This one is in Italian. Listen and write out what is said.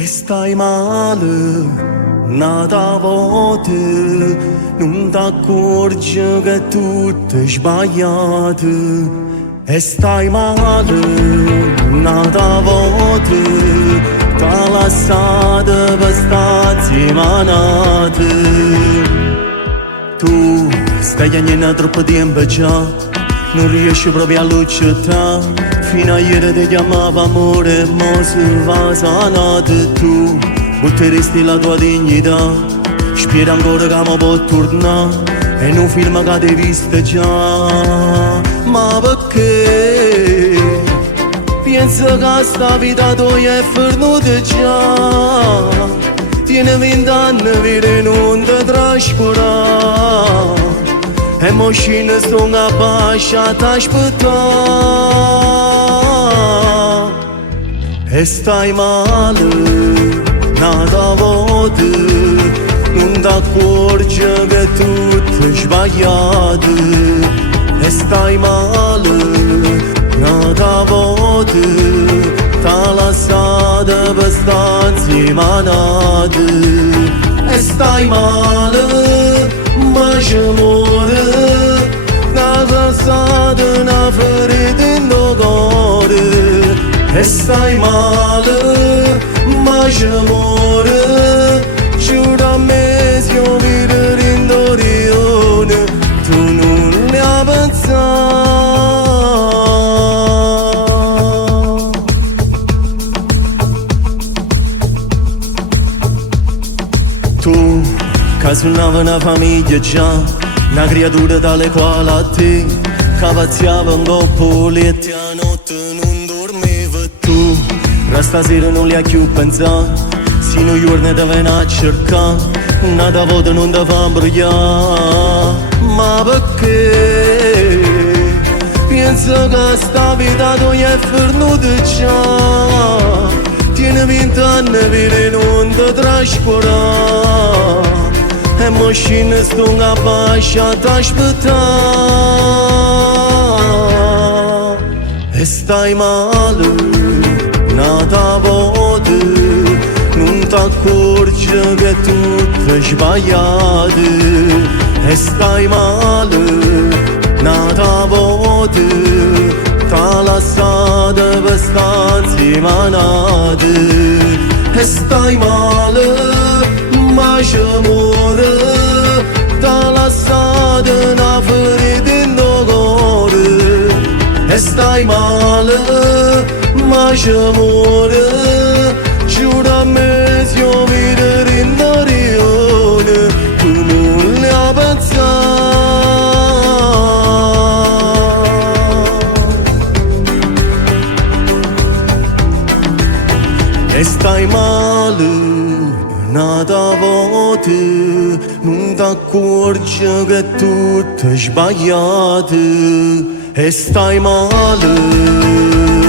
e stai male, nata volte, non t'accorgi che tutto è sbagliato. E stai male, nata volte, t'ha lasciata per stare manate. Tu stai chiamando troppo tempo già, non riesci proprio a lucciare. Fino a ieri ti chiamava amore, mo si va sanate. Tu butteresti la tua dignità, speri ancora che mi può tornare. E non film che ti visto già. Ma perché? Penso che sta vita tua è venuta già. Tieni 20 anni per non ti trascurare. E mo scene sto a bascia a t'aspettare. E stai male, nata volte, non t'accorgi che tutto è sbagliato. E stai male, nata volte, t'ha lasciata per stanze manate. E stai male, ma c'è muore, una calzata, una ferita in tuo cuore. E stai male, ma c'è muore, giuro a me se io vedo in Dorione, tu non ne hai pensato. Tu che suonava una famiglia già, una creatura tale quale a te, che pazziava un coppo letti a notte non dormiva. Tu, stasera non li hai più pensato, sino a giorni ti vieni a cercare, una volta non ti fa imbrogliare. Ma perché? Penso che sta vita tua è venuta già. Tieni 20 anni per non ti trascurare. E mo scene sto a bascia a t'aspettare. E stai male, nata volte, non t'accorgi che tutto è sbagliato. E stai male, nata volte, t'ha lasciata per stanze manate. E stai male, ma c'è muore, t'ha lasciata una ferita in tuo cuore. E stai male, ma c'è muore, giuro a me se io vedo in Dorione, tu non ne hai pensato. E stai male, nata volte, non t'accorgi che tutto è sbagliato. E stai male.